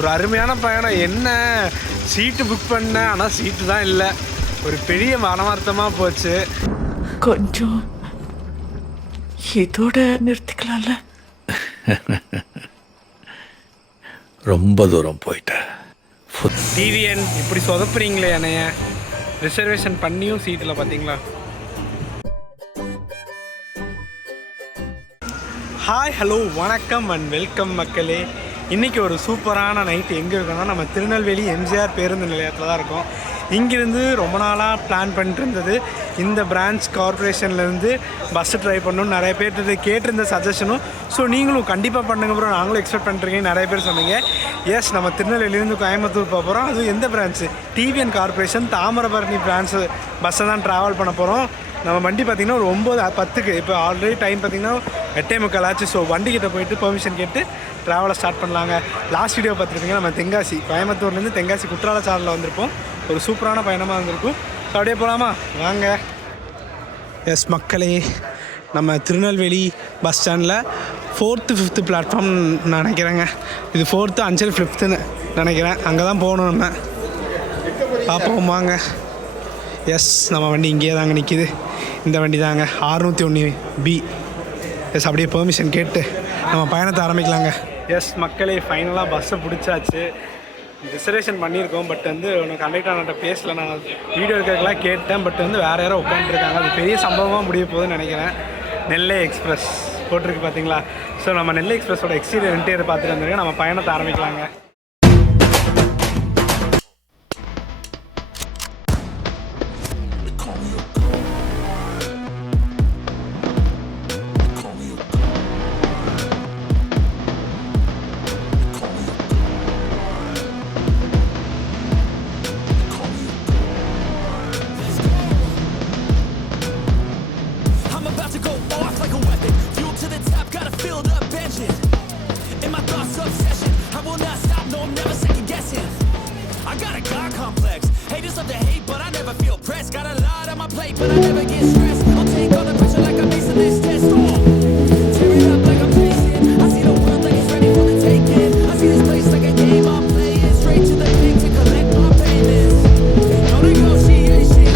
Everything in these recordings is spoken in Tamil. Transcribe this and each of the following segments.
ஒரு அருமையான பயணம். என்ன சீட்டு புக் பண்ணேன், ஆனால் சீட்டு தான் இல்லை. ஒரு பெரிய மனவார்த்தமாக போச்சு. கொஞ்சம் இதோட நிறுத்திக்கலாம்ல. ரொம்ப தூரம் போயிட்டேன். டிவிஎன் இப்படி சொதப்புறீங்களே என்னைய. ரிசர்வேஷன் பண்ணியும் சீட்டில் பார்த்தீங்களா? ஹாய், ஹலோ, வணக்கம் அண்ட் வெல்கம் மக்களே. இன்றைக்கி ஒரு சூப்பரான நைட்டு எங்கே இருக்கோம்னா நம்ம திருநெல்வேலி எம்ஜிஆர் பேருந்து நிலையத்தில் தான் இருக்கோம். இங்கேருந்து ரொம்ப நாளாக பிளான் பண்ணிட்டு இருந்தது. இந்த பிரான்ச் கார்பரேஷன்லேருந்து பஸ்ஸு ட்ரை பண்ணணும்னு நிறைய பேர்கிட்ட கேட்டிருந்த சஜஷனும். ஸோ நீங்களும் கண்டிப்பாக பண்ணுங்க ப்ரோ, நாங்களும் எக்ஸ்பெக்ட் பண்ணிருக்கீங்க நிறைய பேர் சொன்னீங்க. எஸ், நம்ம திருநெல்வேலியிலேருந்து கோயம்புத்தூர் போக போகிறோம். அதுவும் எந்த branch? TVN corporation Thamirabarani branch பஸ்ஸை தான் ட்ராவல் பண்ண போகிறோம். நம்ம வண்டி பார்த்திங்கன்னா ஒரு 9:10. இப்போ ஆல்ரெடி டைம் பார்த்திங்கன்னா 8:45 ஆச்சு. ஸோ வண்டிக்கிட்ட போயிட்டு பெர்மிஷன் கேட்டு ட்ராவலை ஸ்டார்ட் பண்ணலாங்க. லாஸ்ட் வீடியோ பார்த்துருப்பீங்க, நம்ம தென்காசி, கோயம்புத்தூர்லேருந்து தென்காசி குற்றாலச்சாரில் வந்திருப்போம். ஒரு சூப்பரான பயணமாக இருந்திருக்கும். ஸோ அப்படியே போகலாமா? வாங்க. எஸ் மக்களே, நம்ம திருநெல்வேலி பஸ் ஸ்டாண்டில் 4th 5th பிளாட்ஃபார்ம் நினைக்கிறேங்க. இது 4th, அஞ்சல் 5th நினைக்கிறேன். அங்கே தான் போகணும் நம்ம. பார்ப்போம் வாங்க. எஸ், நம்ம வண்டி இங்கேயே தாங்க நிற்கிது. இந்த வண்டி தாங்க 601B. எஸ், அப்படியே பெர்மிஷன் கேட்டு நம்ம பயணத்தை ஆரம்பிக்கலாங்க. எஸ் மக்களே, ஃபைனலாக பஸ்ஸை பிடிச்சாச்சு. ரிசர்வேஷன் பண்ணியிருக்கோம். பட் ஒன்று கண்டக்டர்கிட்ட பேசல. நான் வீடியோ எடுக்கிறதுக்கெல்லாம் கேட்டேன். பட் வேறு யாரோ உட்காந்துருக்காங்க. அது பெரிய சம்பவமாக முடிய போகுதுன்னு நினைக்கிறேன். நெல்லை எக்ஸ்பிரஸ் போட்டிருக்கு பார்த்தீங்களா? ஸோ நம்ம நெல்லை எக்ஸ்பிரஸோட எக்ஸ்டீரியர் இன்டீரியர் பார்த்துட்டு வந்துருக்கேன். நம்ம பயணத்தை ஆரம்பிக்கலாங்க. But I never get stressed. I'll take all the pressure like I'm acing this test. Tear it up like I'm chasing. I see the world like it's ready for the taking. I see this place like a game I'm playing. Straight to the bank to collect my payments. No negotiation.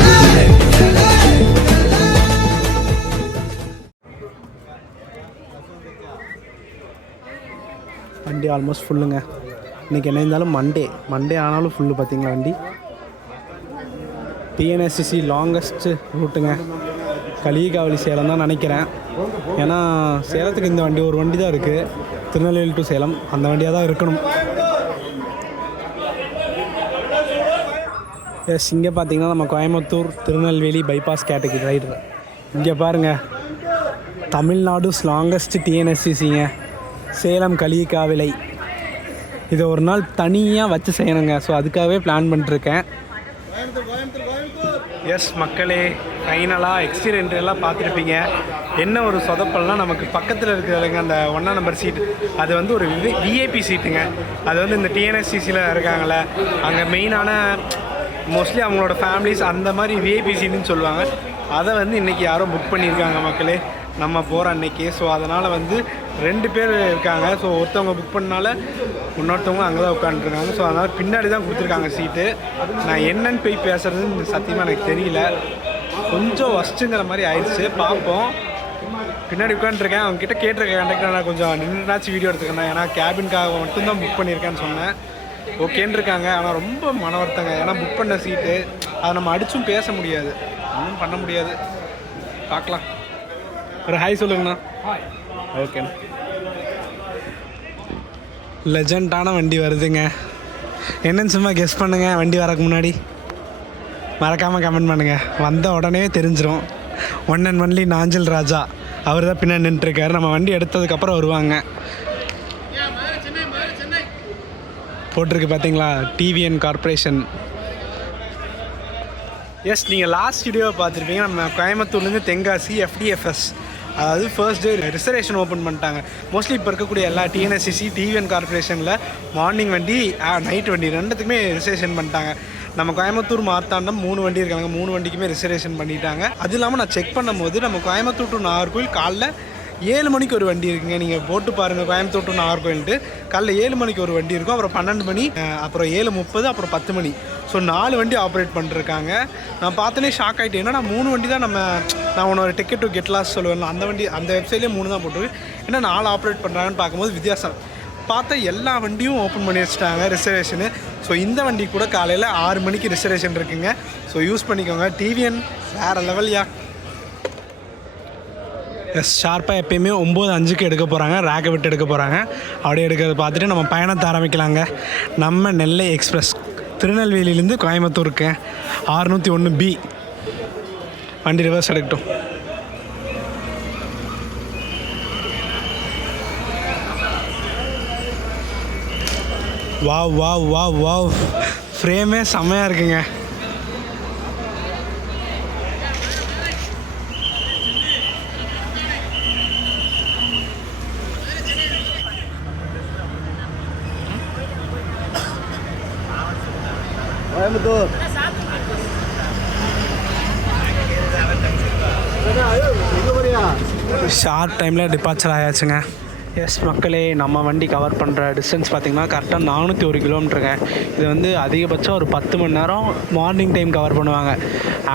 வண்டி ஆல்மோஸ்ட் ஃபுல்லுங்க. இன்றைக்கி என்ன இருந்தாலும் மண்டே ஆனாலும் ஃபுல்லு. பார்த்தீங்களா வண்டி? டிஎன்எஸ்சிசி லாங்கஸ்ட்டு ரூட்டுங்க. கலிகாவலி சேலம் தான் நினைக்கிறேன். ஏன்னா சேலத்துக்கு இந்த வண்டி ஒரு வண்டி தான் இருக்குது, திருநெல்வேலி டு சேலம். அந்த வண்டியாக தான் இருக்கணும். எஸ், இங்கே பார்த்தீங்கன்னா நம்ம Coimbatore Tirunelveli bypass category rider. இங்கே பாருங்கள், தமிழ்நாடுஸ் லாங்கஸ்ட் டிஎன்எஸ்சிசிங்க, சேலம் கலிகாவிலை. இதை ஒரு நாள் தனியாக வச்சு செய்யணுங்க. ஸோ அதுக்காகவே பிளான் பண்ணிட்டுருக்கேன். எஸ் மக்களே, ஃபைனலாக எக்ஸ்டீரியர் எல்லாம் பார்த்துருப்பீங்க. என்ன ஒரு சொதப்பல்னால், நமக்கு பக்கத்தில் இருக்கிறதுங்க அந்த 1ஆம் நம்பர் சீட்டு, அது ஒரு விஐபி சீட்டுங்க. அது இந்த டிஎன்எஸ்சிசியில் இருக்காங்களே, அங்கே மெயினான மோஸ்ட்லி அவங்களோட ஃபேமிலிஸ் அந்த மாதிரி விஐபி சீட்டுன்னு சொல்லுவாங்க. அதை இன்றைக்கி யாரோ புக் பண்ணியிருக்காங்க மக்களே, நம்ம போகிற அன்னைக்கு. ஸோ அதனால் 2 பேர் இருக்காங்க. ஸோ ஒருத்தவங்க புக் பண்ணனால இன்னொருத்தவங்க அங்கே தான் உட்காந்துருக்காங்க. ஸோ அதனால் பின்னாடி தான் கொடுத்துருக்காங்க சீட்டு. நான் என்னன்னு போய் பேசுகிறதுன்னு சத்தியமாக எனக்கு தெரியல. கொஞ்சம் வஸ்ட்டுங்கிற மாதிரி ஆயிடுச்சு. பார்ப்போம். பின்னாடி உட்காந்துருக்கேன். அவங்ககிட்ட கேட்டிருக்கேன் கண்டக்டர், நான் கொஞ்சம் நின்றுனாச்சும் வீடியோ எடுத்துக்கிறேன், ஏன்னா கேபின்காக மட்டும்தான் புக் பண்ணியிருக்கேன்னு சொன்னேன். ஓகேன்னு இருக்காங்க. ஆனால் ரொம்ப மன வருத்தங்க. ஏன்னா புக் பண்ண சீட்டு, அதை நம்ம அடித்தும் பேச முடியாது, ஒன்றும் பண்ண முடியாது. பார்க்கலாம். ஒரு ஹாய் சொல்லுங்கண்ணா. ஓகேண்ணா. லெஜண்டான வண்டி வருதுங்க. என்னன்னு சும்மா கெஸ் பண்ணுங்கள். வண்டி வரக்கு முன்னாடி மறக்காமல் கமெண்ட் பண்ணுங்கள். வந்த உடனே தெரிஞ்சிடும். 1 and only நாஞ்சில் ராஜா, அவர் தான் பின்னாடி நின்றுருக்காரு. நம்ம வண்டி எடுத்ததுக்கப்புறம் வருவாங்க. போட்டிருக்கு பார்த்தீங்களா, டிவிஎன் கார்பரேஷன். எஸ், நீங்கள் லாஸ்ட் வீடியோவை பார்த்துருப்பீங்க. நம்ம கோயம்புத்தூர்லேருந்து தென்காசி எஃப்டிஎஃப்எஸ், அதாவது ஃபர்ஸ்ட் டே ரிசர்வேஷன் ஓப்பன் பண்ணிட்டாங்க. மோஸ்ட்லி இப்போ இருக்கக்கூடிய எல்லா டிஎன்எஸ்சிசி டிவிஎன் கார்பரேஷனில் மார்னிங் வண்டி நைட் வண்டி ரெண்டுத்துக்குமே ரிசர்வேஷன் பண்ணிட்டாங்க. நம்ம கோயம்புத்தூர் மார்த்தாண்டம் 3 வண்டி இருக்காங்க. 3 வண்டிக்குமே ரிசர்வேஷன் பண்ணிட்டாங்க. அது இல்லாமல் நான் செக் பண்ணும்போது நம்ம கோயம்புத்தூர் டு நாகர்கோவில் காலைல 7 மணிக்கு ஒரு வண்டி இருக்குங்க. நீங்கள் போட்டு பாருங்கள், கோயம்புத்தூர் டு நாகர்கோயில்ட்டு காலைல 7 மணிக்கு ஒரு வண்டி இருக்கும், அப்புறம் 12 மணி, அப்புறம் 7:30, அப்புறம் 10 மணி. ஸோ 4 வண்டி ஆப்ரேட் பண்ணிருக்காங்க. நான் பார்த்தோன்னே ஷாக் ஆகிட்டேன். ஏன்னா 3 வண்டி தான் நான் ஒரு டிக்கெட் டு கெட் லாஸ் சொல்லுவேன், அந்த வண்டி அந்த வெப்சைட்லேயே 3 தான் போட்டிருக்கு. ஏன்னா 4 ஆப்ரேட் பண்ணுறாங்கன்னு பார்க்கும்போது வித்தியாசம் பார்த்தா எல்லா வண்டியும் ஓப்பன் பண்ணி வச்சுட்டாங்க ரிசர்வேஷனு. ஸோ இந்த வண்டி கூட காலையில் 6 மணிக்கு ரிசர்வேஷன் இருக்குங்க. ஸோ யூஸ் பண்ணிக்கோங்க. டிவிஎன் வேறு லெவல்யா. ஷார்ப்பாக எப்பயுமே 9:05 எடுக்க போகிறாங்க, ரேக்கை விட்டு எடுக்க போகிறாங்க. அப்படியே எடுக்கிறத பார்த்துட்டு நம்ம பயணத்தை ஆரம்பிக்கலாங்க. நம்ம நெல்லை எக்ஸ்பிரஸ் திருநெல்வேலியிலேருந்து கோயம்புத்தூருக்கு 601B வண்டி ரிவர்ஸ் எடுக்கட்டும். வாவ் வாவ் வாவ் வாவ், ஃப்ரேமே செம்மையாக இருக்குங்க. ஷார்ட் டைமில் டிபார்ச்சர் ஆயாச்சுங்க. எஸ் மக்களே, நம்ம வண்டி கவர் பண்ணுற டிஸ்டன்ஸ் பார்த்திங்கன்னா கரெக்டாக 401 கிலோமீட்டருங்க. இது வந்து அதிகபட்சம் ஒரு 10 மணி நேரம் மார்னிங் டைம் கவர் பண்ணுவாங்க.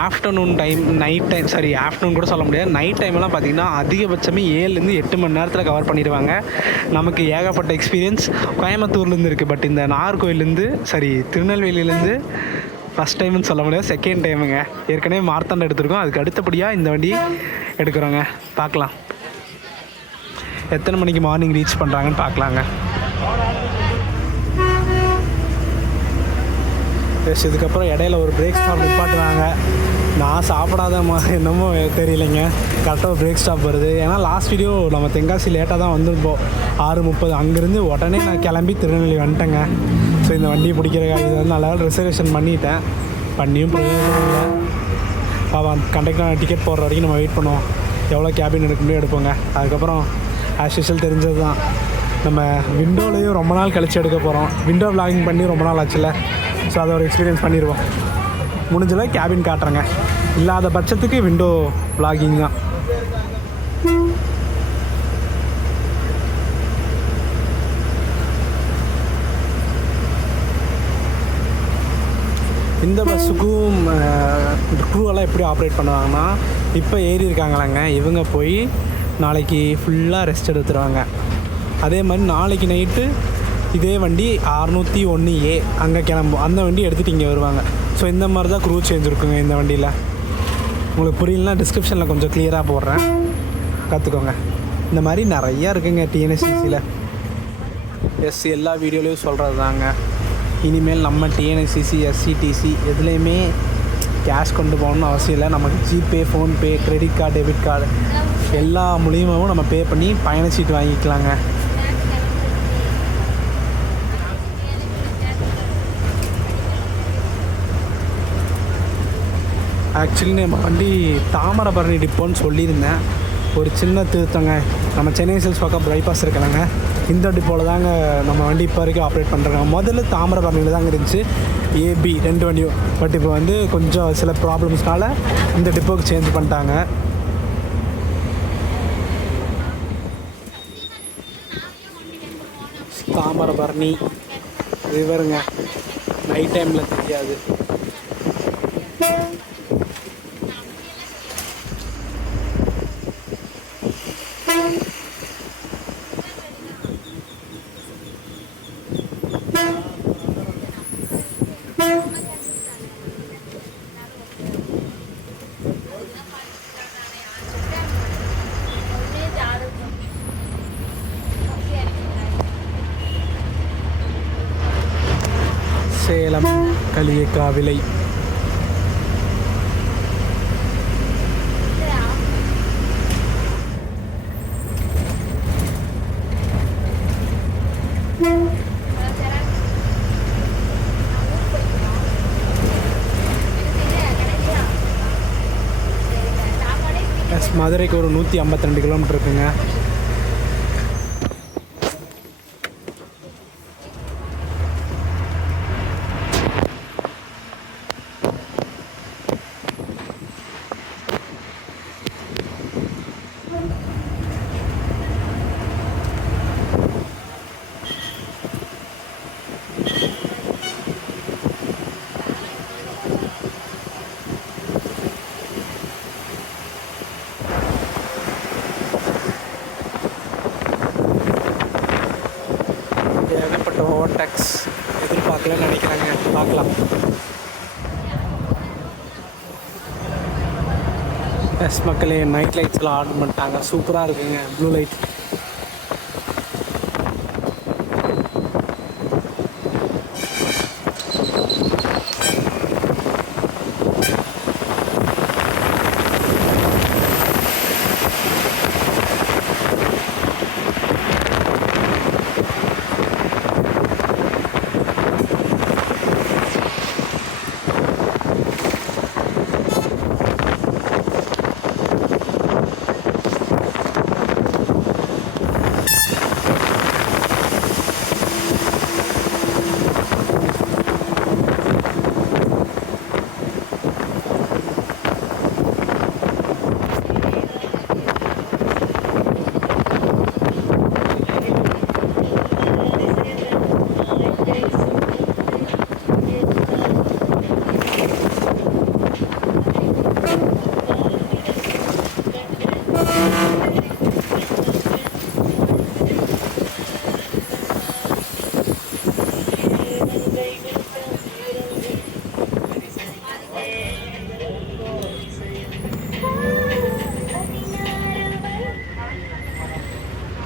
Afternoon time, night time, sorry afternoon கூட சொல்ல முடியாது, நைட் டைம்லாம் பார்த்திங்கன்னா அதிகபட்சமே 7லேருந்து 8 மணி நேரத்தில் கவர் பண்ணிடுவாங்க. நமக்கு ஏகப்பட்ட எக்ஸ்பீரியன்ஸ் கோயம்புத்தூர்லேருந்து இருக்குது. பட் இந்த நாகர்கோயிலேருந்து, சாரி திருநெல்வேலியிலேருந்து ஃபஸ்ட் டைம்னு சொல்ல முடியாது, செகண்ட் டைமுங்க. ஏற்கனவே மார்த்தாண்டம் எடுத்திருக்கோம், அதுக்கு அடுத்தபடியாக இந்த வண்டி எடுக்கிறோங்க. பார்க்கலாம் எத்தனை மணிக்கு மார்னிங் ரீச் பண்ணுறாங்கன்னு பார்க்கலாங்க. எஸ், இதுக்கப்புறம் இடையில ஒரு பிரேக் ஸ்டாப் நிப்பாட்டுவாங்க. நான் சாப்பிடாத என்னமோ தெரியலைங்க, கரெக்டாக ஒரு பிரேக் ஸ்டாப் வருது. ஏன்னா லாஸ்ட் வீடியோ நம்ம தென்காசி லேட்டாக தான் வந்திருப்போம், 6:30. அங்கேருந்து உடனே நான் கிளம்பி திருநெல்வேலி வந்துட்டேங்க. ஸோ இந்த வண்டியை பிடிக்கிறக்காக இது வந்து நல்ல ரிசர்வேஷன் பண்ணியும் பிரயோஜனம் இல்லை. அவன் கண்டக்டர் டிக்கெட் போடுற வரைக்கும் நம்ம வெயிட் பண்ணுவோம், எவ்வளோ கேபின் எடுக்க முடியும் எடுப்போங்க. அதுக்கப்புறம் ஆஸ் யூஷுவல் தெரிஞ்சது தான், நம்ம விண்டோலையும் ரொம்ப நாள் கழித்து எடுக்க போகிறோம். விண்டோ விளாகிங் பண்ணி ரொம்ப நாள் ஆச்சுல்ல, ஸோ அதை ஒரு எக்ஸ்பீரியன்ஸ் பண்ணிடுவோம். முடிஞ்சளவு கேபின் காட்டுறேங்க, இல்லாத பட்சத்துக்கு விண்டோ விளாகிங் தான். இந்த பஸ்ஸுக்கும் க்ரூவெல்லாம் எப்படி ஆப்ரேட் பண்ணுவாங்கன்னா, இப்போ ஏறி இருக்காங்களாங்க, இவங்க போய் நாளைக்கு ஃபுல்லாக ரெஸ்ட் எடுத்துருவாங்க. அதே மாதிரி நாளைக்கு நைட்டு இதே வண்டி 601A அங்கே கிளம்பும், அந்த வண்டி எடுத்துகிட்டு இங்கே வருவாங்க. ஸோ இந்த மாதிரி தான் க்ரூ சேஞ்ச் இருக்குங்க இந்த வண்டியில். உங்களுக்கு புரியலனா டிஸ்கிரிப்ஷனில் கொஞ்சம் கிளியராக போடுறேன், கற்றுக்கோங்க. இந்த மாதிரி நிறையா இருக்குங்க டிஎன்எஸ்சிசியில். எஸ், எல்லா வீடியோலையும் சொல்கிறது தாங்க, இனிமேல் நம்ம டிஎன்எஸ்சிசி, எஸ்சிடிசி எதுலேயுமே கேஷ் கொண்டு போகணுன்னு அவசியம் இல்லை. நமக்கு GPay, PhonePe, credit card, debit card எல்லா மூலியமாகவும் நம்ம பே பண்ணி பயணச்சீட்டு வாங்கிக்கலாங்க. ஆக்சுவலி நம்ம வண்டி தாமிரபரணி டிப்போன்னு சொல்லியிருந்தேன். ஒரு சின்ன திருத்தங்க, நம்ம சென்னை சில்ஸ் பக்கம் பைபாஸ் இருக்கலாங்க, இந்த டிப்போவில் தாங்க நம்ம வண்டி இப்போ வரைக்கும் ஆப்ரேட் பண்ணுறாங்க. முதல்ல தாமிரபரணியில் தாங்க இருந்துச்சு ஏபி 2 வண்டியும். பட் இப்போ வந்து கொஞ்சம் சில ப்ராப்ளம்ஸ்னால இந்த டிப்போவுக்கு சேஞ்ச் பண்ணிட்டாங்க. தாமிரபரணி ரிவருங்க, நைட் டைமில் தெரியாது. சேலம் களியக்காவிளை. மதுரைக்கு ஒரு 152 கிலோமீட்டர் இருக்குங்க. கிளைமேக்ஸ் எதிர்பார்க்கலன்னு நினைக்கிறாங்க. பார்க்கலாம். எஸ் மக்களே, நைட் லைட்ஸ்லாம் ஆர்டர் பண்ணிட்டாங்க. சூப்பராக இருக்குங்க ப்ளூ லைட்.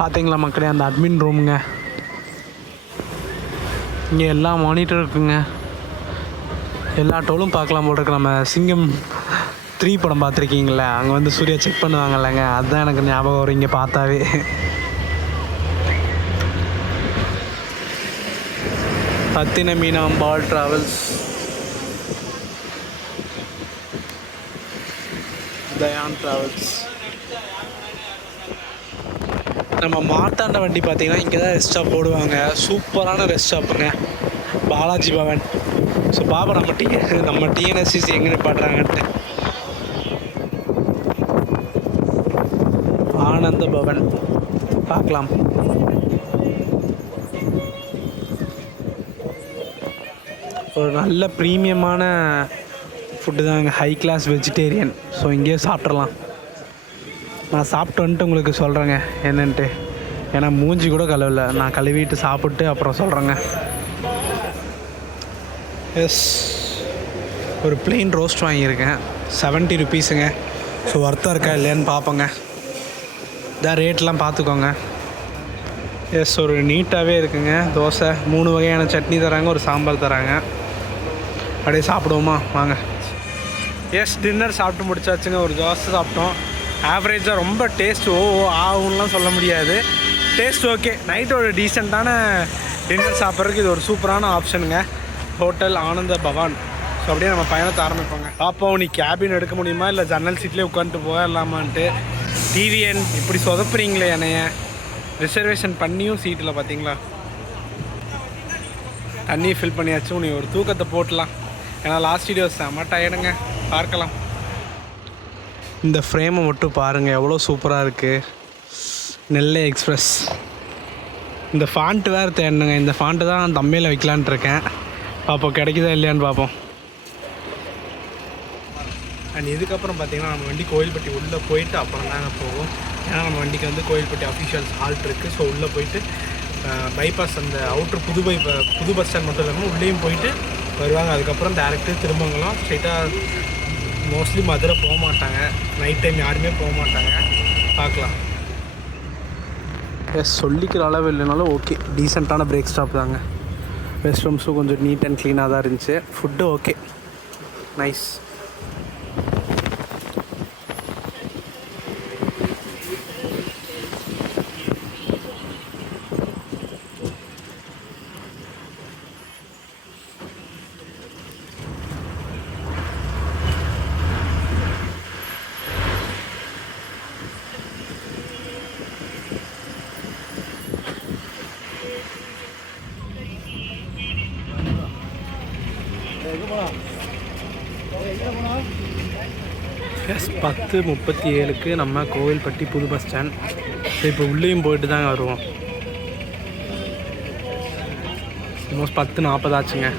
பார்த்தீங்களா மக்களே, அந்த அட்மின் ரூமுங்க. இங்கே எல்லா மானிட்டர் இருக்குங்க. எல்லா டோலும் பார்க்கலாம் போல் இருக்கு. நம்ம சிங்கம் 3 படம் பார்த்துருக்கீங்களே, அங்கே வந்து சூர்யா செக் பண்ணுவாங்கல்லங்க, அதுதான் எனக்கு ஞாபகம் வரும் இங்கே பார்த்தாவே. பத்தின மீனாம்பாள் ட்ராவல்ஸ், தயான் ட்ராவல்ஸ். நம்ம மார்த்தாண்ட வண்டி பார்த்தீங்கன்னா இங்கே தான் ரெஸ்ட் ஸ்டாப் போடுவாங்க. சூப்பரான ரெஸ்ட் ஸ்டாப்புங்க, பாலாஜி பவன். ஸோ பாபா நம்ம டிஎன்எஸ்சிசி எங்கே நிப்பாட்டுறாங்கன்ட்டு. ஆனந்த பவன் பார்க்கலாம். ஒரு நல்ல ப்ரீமியமான ஃபுட்டு தான் இங்கே, ஹை கிளாஸ் வெஜிடேரியன். ஸோ இங்கேயே சாப்பிட்றலாம். நான் சாப்பிட்டு வந்துட்டு உங்களுக்கு சொல்கிறேங்க என்னன்ட்டு. ஏன்னா மூஞ்சி கூட கழுவல, நான் கழுவிட்டு சாப்பிட்டு அப்புறம் சொல்கிறேங்க. எஸ், ஒரு பிளெயின் ரோஸ்ட் வாங்கியிருக்கேன், 70 ருபீஸுங்க. ஸோ ஒர்த்தாக இருக்கா இல்லையான்னு பார்ப்போங்க. இதான் ரேட்லாம் பார்த்துக்கோங்க. எஸ், ஒரு நீட்டாகவே இருக்குங்க. தோசை 3 வகையான சட்னி தராங்க, ஒரு சாம்பார் தராங்க. அப்படியே சாப்பிடுவோமா வாங்க. எஸ், டின்னர் சாப்பிட்டு முடிச்சாச்சுங்க. ஒரு தோசை சாப்பிட்டோம். ஆவரேஜாக, ரொம்ப டேஸ்ட் ஆகும்லாம் சொல்ல முடியாது. Taste okay. நைட்டு ஒரு டீசெண்டான டின்னர் சாப்பிட்றதுக்கு இது ஒரு சூப்பரான ஆப்ஷனுங்க. ஹோட்டல் ஆனந்த பவான். ஸோ அப்படியே நம்ம பயணத்தை ஆரம்பிப்போங்க. பார்ப்போம், நீ கேபின் எடுக்க முடியுமா இல்லை ஜன்னல் சீட்லேயே உட்காந்துட்டு போயிடலாமான்ட்டு. டிவிஎன் இப்படி சொதப்புறீங்களே என்னைய. ரிசர்வேஷன் பண்ணியும் சீட்டில் பார்த்தீங்களா, தண்ணியை ஃபில் பண்ணியாச்சும். நீ ஒரு தூக்கத்தை போட்டலாம். ஏன்னா லாஸ்ட் வீடியோஸ் செம்ம டயர்டுங்க. பார்க்கலாம். இந்த ஃப்ரேமை மட்டும் பாருங்கள், எவ்வளோ சூப்பராக இருக்குது. நெல்லை எக்ஸ்பிரஸ். இந்த ஃபாண்ட்டு வேறு தேடணுங்க. இந்த ஃபாண்ட்டு தான் தம்மையில் வைக்கலான்ட்டு இருக்கேன். பார்ப்போம் கிடைக்குதா இல்லையான்னு பார்ப்போம். அண்ட் இதுக்கப்புறம் பார்த்திங்கன்னா நம்ம வண்டி கோயில்பட்டி உள்ளே போயிட்டு அப்புறம் தாங்க போகும். ஏன்னா நம்ம வண்டிக்கு வந்து கோயில்பட்டி அஃபிஷியல்ஸ் ஹால்ட் இருக்குது. ஸோ உள்ளே போயிட்டு பைபாஸ், அந்த அவுட்ரு புது பஸ் ஸ்டாண்ட் மட்டும் இல்லாமல் உள்ளேயும் போயிட்டு வருவாங்க. அதுக்கப்புறம் டேரெக்டாக திருமங்கலம் ஸ்ட்ரைட்டாக. மோஸ்ட்லி மதுரை போக மாட்டாங்க, நைட் டைம் யாருமே போக மாட்டாங்க. பார்க்கலாம். எஸ், சொல்லிக்கிற அளவு இல்லைனாலும் ஓகே, டீசெண்டான பிரேக் ஸ்டாப் தாங்க. ரெஸ்ட் ரூம்ஸும் கொஞ்சம் நீட் அண்ட் க்ளீனாக தான் இருந்துச்சு. Food okay, nice. எஸ், 10:37க்கு நம்ம கோவில்பட்டி புது பஸ் ஸ்டாண்ட். இப்போ உள்ளேயும் போயிட்டு தாங்க வருவோம். ஆல்மோஸ்ட் 10:40 ஆச்சுங்க.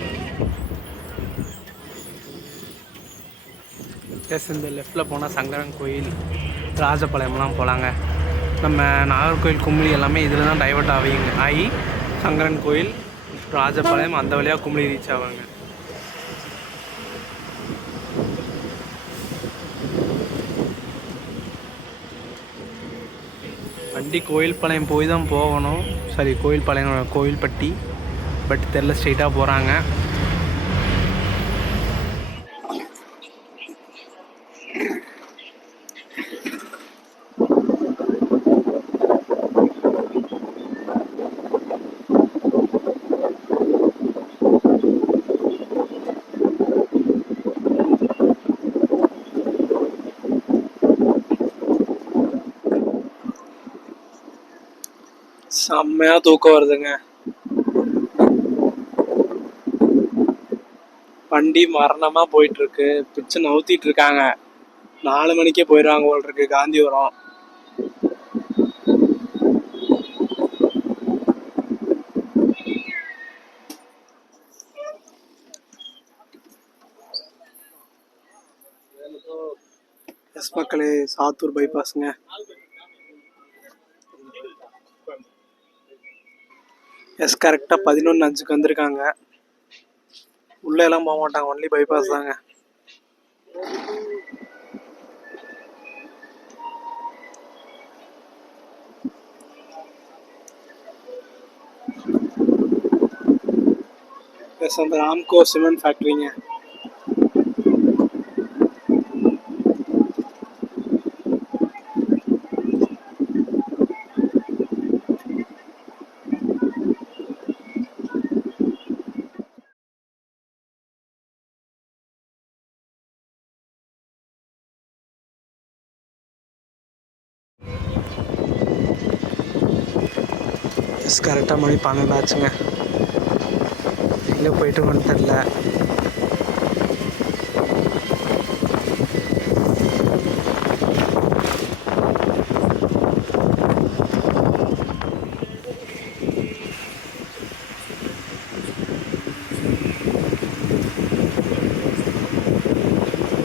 எஸ், இந்த லெஃப்டில் போனால் சங்கரன் கோயில், ராஜபாளையம்லாம் போகலாங்க. நம்ம நாகர்கோவில் கும்பலி எல்லாமே இதில் தான் டைவர்ட் ஆகி சங்கரன் கோயில் ராஜபாளையம் அந்த வழியாக குமிளி ரீச் ஆவாங்க. வண்டி கோயில்பாளையம் போய் தான் போகணும். சாரி, கோயில்பாளையம் கோவில்பட்டி, பட் தெரில, ஸ்ட்ரெயிட்டாக போகிறாங்க. செம்மையாக தூக்கம் வருதுங்க. வண்டி மரணமாக போயிட்டுருக்கு. பிச்சு நவுத்திட்டு இருக்காங்க. 4 மணிக்கே போயிடுவாங்க போல் இருக்கு காந்திபுரம். எஸ் மக்களே, சாத்தூர் பைபாஸுங்க. எஸ் கரெக்டாக 11:05 வந்திருக்காங்க. உள்ளே எல்லாம் போக மாட்டாங்க, ஒன்லி பைபாஸ் தாங்க. எஸ், அந்த ராம்கோ சிமெண்ட் ஃபேக்ட்ரிங்க. எஸ் கரெக்டாக மணி 12 ஆச்சுங்க. எங்கே போயிட்டு வந்து தெரில.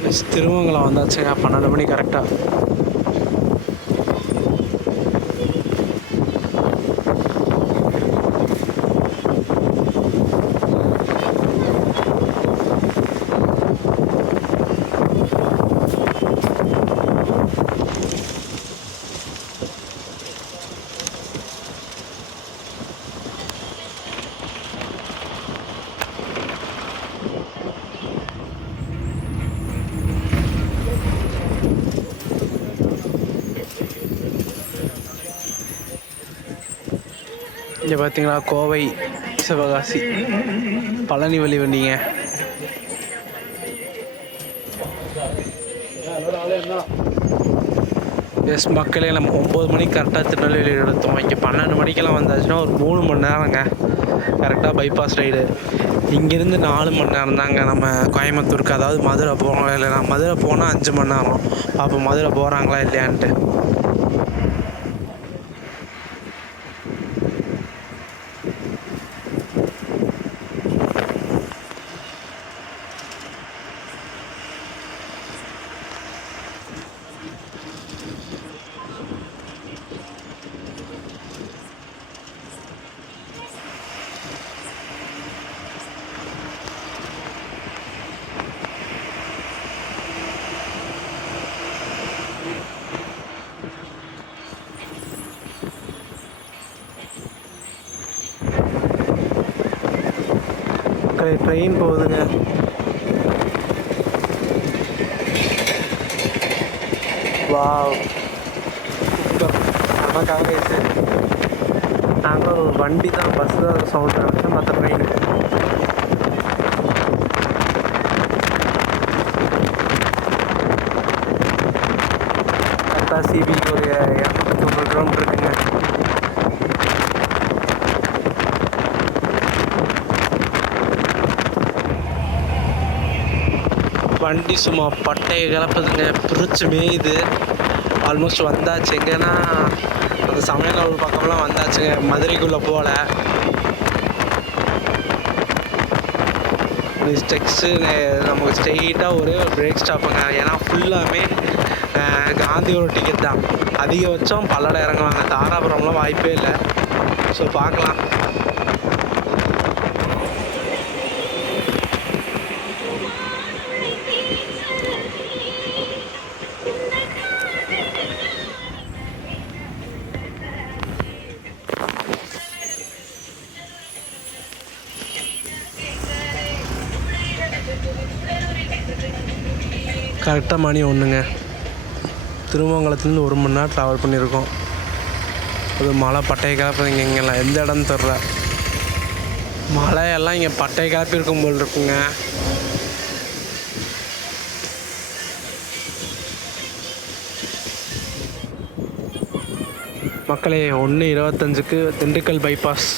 எஸ் திருமங்கலம் வந்தாச்சுங்க. 12 மணி கரெக்டாக. இங்கே பார்த்தீங்களா, கோவை சிவகாசி பழனி வழி வண்டிங்க. எஸ் மக்களே, நம்ம 9 மணிக்கு கரெக்டாக திருநெல்வேலி எடுத்தோம். இங்கே 12 மணிக்கெல்லாம் வந்தாச்சுன்னா ஒரு 3 மணி நேரங்க கரெக்டாக பைபாஸ் ரைடு. இங்கேருந்து 4 மணி நேரம் தாங்க நம்ம கோயம்புத்தூருக்கு, அதாவது மதுரை போகணும். இல்லைனா மதுரை போனால் 5 மணி நேரம். அப்போ மதுரை போகிறாங்களா இல்லையான்ட்டு. ட்ரெயின் போகுதுங்க. Wow, super. நமக்காக இது நாங்கள் வண்டி தான், பஸ் தான் சவுண்ட் ஆகுது, மற்ற ட்ரெயின். கரெக்டாக சிபி ஒரு 290 கிலோமீட்டர் இருக்குங்க. வண்டி சும்மா பட்டையை கிளப்புதுங்க, பிரிச்சு மேயுது. ஆல்மோஸ்ட் வந்தாச்சு. எங்கன்னா அந்த சமயநல்லூர் பக்கம்லாம் வந்தாச்சுங்க, மதுரைக்குள்ளே போகல. ஸ்டெக்ஸு நமக்கு ஸ்ட்ரெயிட்டாக ஒரு பிரேக் ஸ்டாப்புங்க. ஏன்னா ஃபுல்லாமே காந்திபுரம் டிக்கெட் தான். அதிகபட்சம் பல்லடம் இறங்குவாங்க, தாராபுரம்லாம் வாய்ப்பே இல்லை. ஸோ பார்க்கலாம். கரெக்டாக மணி ஒன்றுங்க. திருமங்கலத்துலேருந்து 1 மணி நேரம் ட்ராவல் பண்ணியிருக்கோம். அது மழை பட்டையை கிளப்புறீங்க. இங்கெல்லாம் எந்த இடம்னு தெரில. மழையெல்லாம் இங்கே பட்டையை கிளப்பி இருக்கும் போல் இருக்குங்க. மக்களே 1:25க்கு திண்டுக்கல் பைபாஸ்.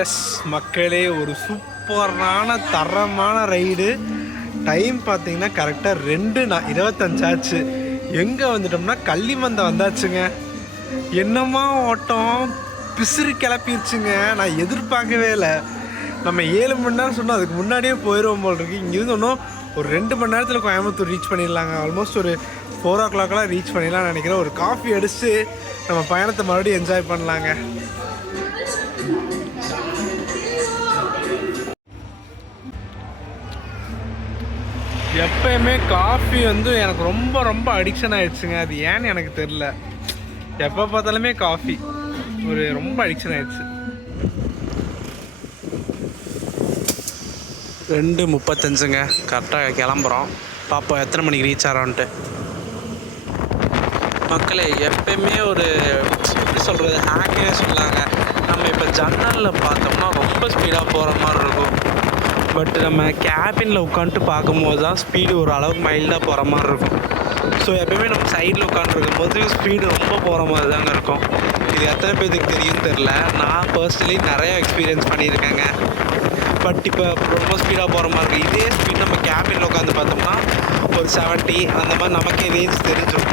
எஸ் மக்களே, ஒரு சூப்பரான தரமான ரைடு. டைம் பார்த்தீங்கன்னா கரெக்டாக 2:25 ஆச்சு. எங்கே வந்துட்டோம்னா கள்ளிமந்தை வந்தாச்சுங்க. என்னமா ஓட்டம், பிசிறு கிளப்பிடுச்சுங்க. நான் எதிர்பார்க்கவே இல்லை. நம்ம 7 மணி நேரம் சொன்னோம், அதுக்கு முன்னாடியே போயிடுவோம் போல் இருக்குது. இங்கேருந்து இன்னும் ஒரு 2 மணி நேரத்தில் கோயம்புத்தூர் ரீச் பண்ணிடலாங்க. ஆல்மோஸ்ட் ஒரு 4 o'clock ரீச் பண்ணிடலாம்னு நினைக்கிறேன். ஒரு காஃபி அடிச்சுட்டு நம்ம பயணத்தை மறுபடியும் என்ஜாய் பண்ணலாங்க. எப்பயுமே காஃபி வந்து எனக்கு ரொம்ப ரொம்ப அடிக்ஷன் ஆகிடுச்சுங்க. அது ஏன்னு எனக்கு தெரில. எப்போ பார்த்தாலுமே காஃபி ஒரு ரொம்ப அடிக்ஷன் ஆகிடுச்சு. 2:35ங்க கரெக்டாக கிளம்புறோம். பார்ப்போம் எத்தனை மணிக்கு ரீச் ஆகிறோன்ட்டு. மக்களே, எப்பயுமே ஒரு எப்படி சொல்கிறது, ஹேக்கினே சொல்லாங்க. நம்ம இப்போ ஜன்னலில் பார்த்தோம்னா ரொம்ப ஸ்பீடாக போகிற மாதிரி இருக்கும். பட் நம்ம கேபினில் உட்காந்துட்டு பார்க்கும்போது தான் ஸ்பீடு ஒரு அளவுக்கு மைல்டாக போகிற மாதிரி இருக்கும். ஸோ எப்போயுமே நம்ம சைடில் உட்காந்துருக்கும் போது ஸ்பீடு ரொம்ப போகிற மாதிரி தாங்க இருக்கும். இது எத்தனை பேருக்கு தெரியும் தெரில. நான் பர்சனலி நிறையா எக்ஸ்பீரியன்ஸ் பண்ணியிருக்கேங்க. பட் இப்போ ரொம்ப ஸ்பீடாக போகிற மாதிரி இருக்குது. இதே ஸ்பீட் நம்ம கேபினில் உட்காந்து பார்த்தோம்னா ஒரு 70 அந்த மாதிரி நமக்கே ரேஞ்ச் தெரிஞ்சிடும்.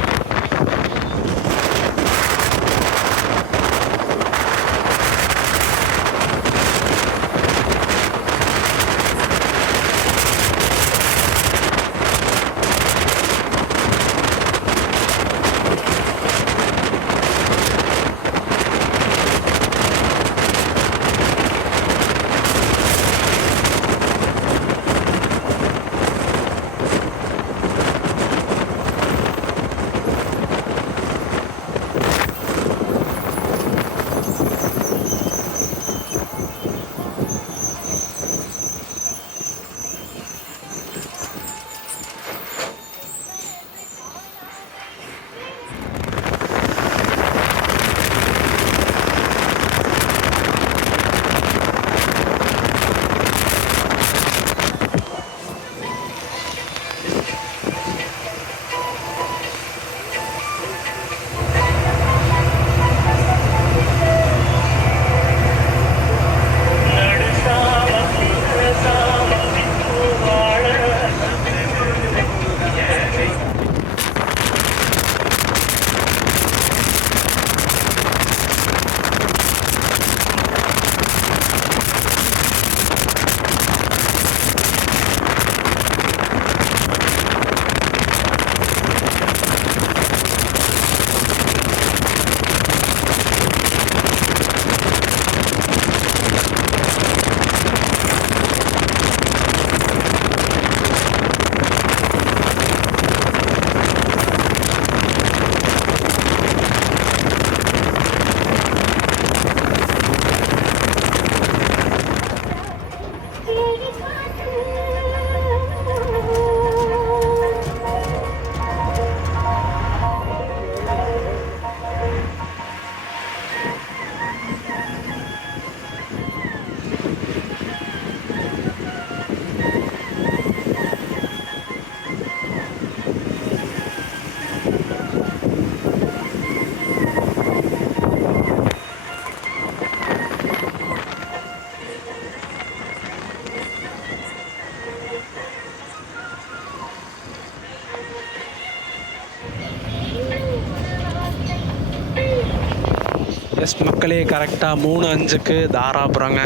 எஸ் மக்களே, கரெக்டாக 3:05க்கு தாராபுரங்க.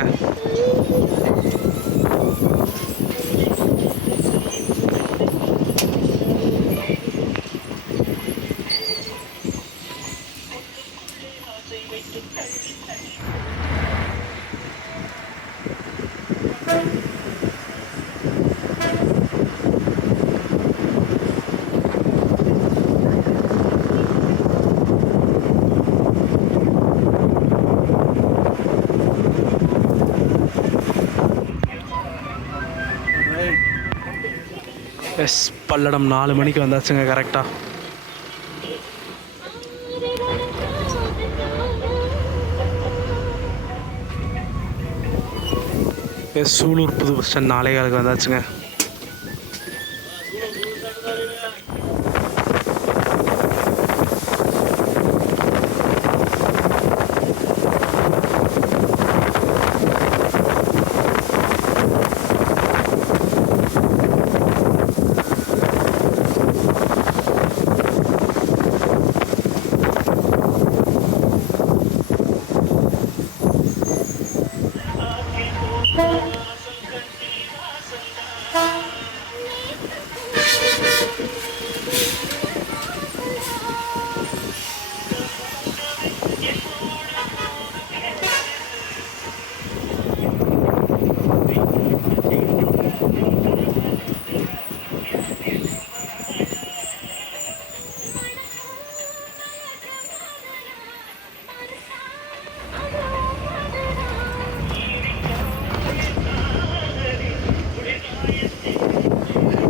எஸ் பல்லடம் 4 மணிக்கு வந்தாச்சுங்க கரெக்டாக. எஸ் சூலூர் புது பஸ் ஸ்டாண்ட் 4:15க்கு வந்தாச்சுங்க.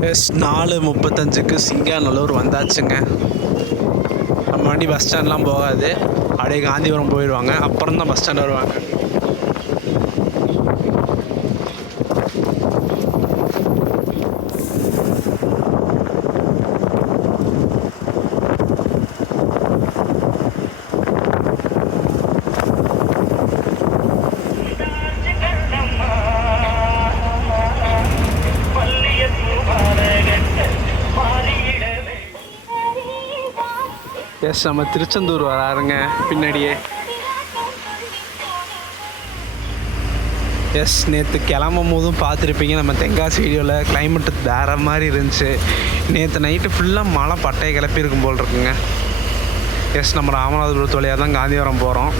எஸ் 4:35க்கு சிங்காநல்லூர் வந்தாச்சுங்க. நம்ம வண்டி பஸ் ஸ்டாண்ட்லாம் போகாது, அப்படியே காந்திபுரம் போயிடுவாங்க, அப்புறம் தான் பஸ் ஸ்டாண்ட் வருவாங்க. எஸ் நம்ம திருச்செந்தூர் வராருங்க பின்னாடியே. எஸ் நேற்று கிளம்பும் போதும் பார்த்துருப்பீங்க நம்ம தென்காசி வீடியோவில் கிளைமேட்டு வேறு மாதிரி இருந்துச்சு. நேற்று நைட்டு ஃபுல்லாக மழை பட்டையை கிளப்பியிருக்கும் போல் இருக்குங்க. எஸ் நம்ம ராமநாதபுரத்து வழியாக தான் காந்திபுரம் போகிறோம்.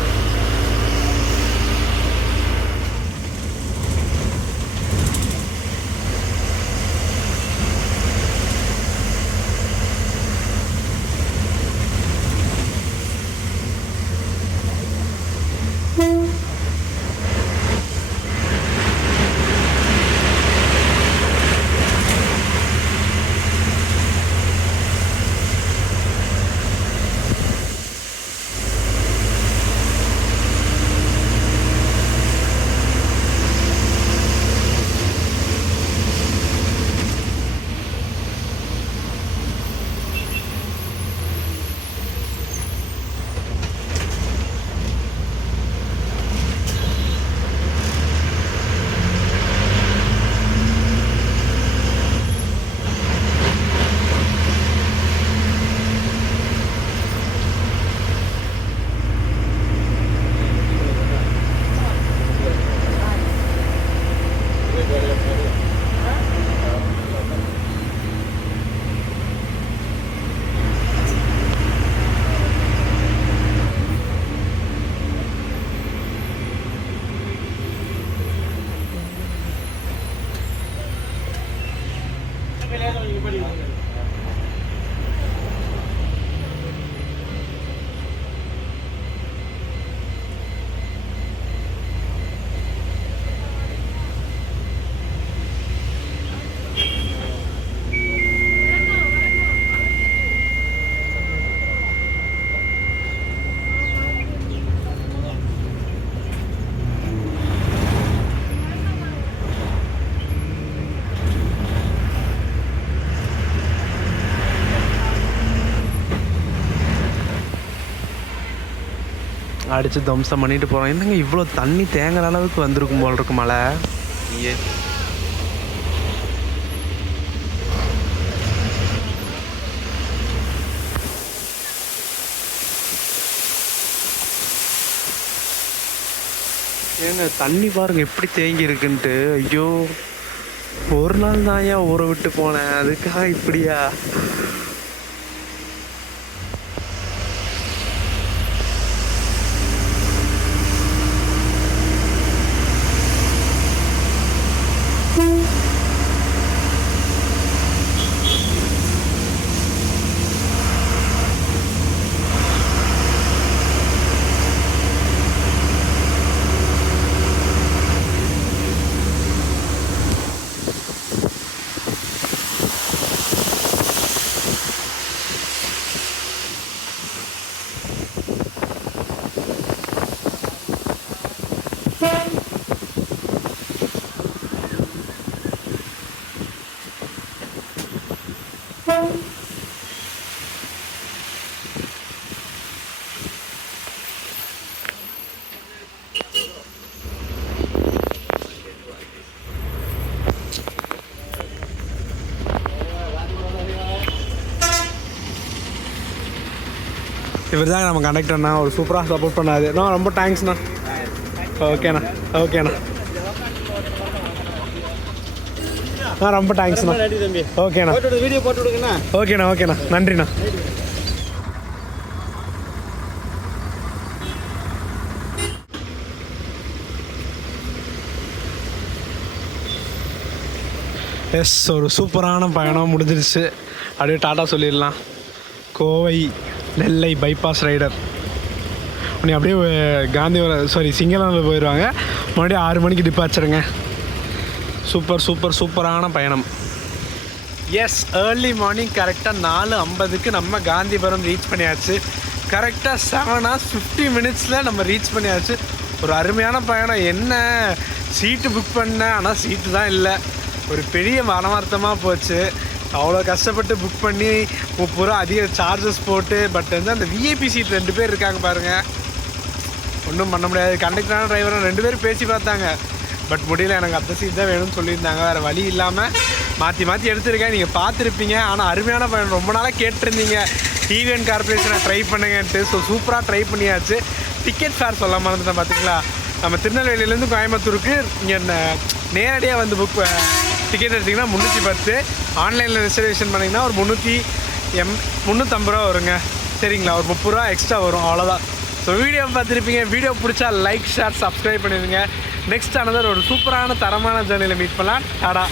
அடித்து தம்சம் பண்ணிட்டு போகிறோம். என்னங்க இவ்வளோ தண்ணி தேங்குற அளவுக்கு வந்திருக்கும் போல் இருக்கு மழை. ஏ ஏங்க தண்ணி பாருங்க எப்படி தேங்கி இருக்குன்ட்டு. ஐயோ, ஒரு நாள் தான் ஏன் ஊரை விட்டு போனேன், அதுக்காக இப்படியா? இவர் தாங்க நம்ம கண்டக்டர்ண்ணா, ஒரு சூப்பராக சப்போர்ட் பண்ணாது. ரொம்ப தேங்க்ஸ்ண்ணா. ஓகேண்ணா. ரொம்ப தேங்க்ஸ்ண்ணா. ஓகேண்ணா. வீடியோ போட்டு விடுங்கண்ணா. ஓகேண்ணா. நன்றிண்ணா. எஸ், ஒரு சூப்பரான பயணம் முடிஞ்சிருச்சு. அப்படியே டாட்டா சொல்லிடலாம். கோவை நெல்லை பைபாஸ் ரைடர் நீ அப்படியே சிங்களாவில் போயிடுவாங்க. மறுபடியும் 6 மணிக்கு டிபார்ச்சருங்க. சூப்பரான பயணம். எஸ், ஏர்லி மார்னிங் கரெக்டாக 4:50க்கு நம்ம காந்திபுரம் ரீச் பண்ணியாச்சு. கரெக்டாக 7 hours 50 minutes நம்ம ரீச் பண்ணியாச்சு. ஒரு அருமையான பயணம். என்ன சீட்டு புக் பண்ணேன், ஆனால் சீட்டு தான் இல்லை. ஒரு பெரிய மனவார்த்தமாக போச்சு. அவ்வளோ கஷ்டப்பட்டு புக் பண்ணி 30 ரூபா அதிக சார்ஜஸ் போட்டு. பட் அந்த விஐபி சீட் 2 பேர் இருக்காங்க பாருங்கள், ஒன்றும் பண்ண முடியாது. கண்டக்டரான டிரைவரும் 2 பேரும் பேசி பார்த்தாங்க. பட் முடியல, எனக்கு அந்த சீட் தான் வேணும்னு சொல்லியிருந்தாங்க. வேறு வழி இல்லாமல் மாற்றி எடுத்துருக்கேன். நீங்கள் பார்த்துருப்பீங்க. ஆனால் அருமையான பயணம். ரொம்ப நாளாக கேட்டிருந்தீங்க டிவிஎன் கார்பரேஷனை ட்ரை பண்ணுங்கன்ட்டு. சூப்பராக ட்ரை பண்ணியாச்சு. டிக்கெட் ஃபேர் சொல்ல மறந்துட்டேன் பார்த்தீங்களா. நம்ம திருநெல்வேலியிலேருந்து கோயம்புத்தூருக்கு இங்கே நேரடியாக வந்து டிக்கெட் எடுத்திங்கன்னா 310. ஆன்லைனில் ரிசர்வேஷன் பண்ணிங்கன்னா ஒரு 350 ரூபா வருங்க. சரிங்களா, ஒரு 30 ரூபா எக்ஸ்ட்ரா வரும், அவ்வளோதான். ஸோ வீடியோ பார்த்துருப்பீங்க. வீடியோ பிடிச்சா லைக், ஷேர், சப்ஸ்கிரைப் பண்ணிடுங்க. நெக்ஸ்ட் ஒரு சூப்பரான தரமான ஜேர்னியில் மீட் பண்ணலாம். டாடா.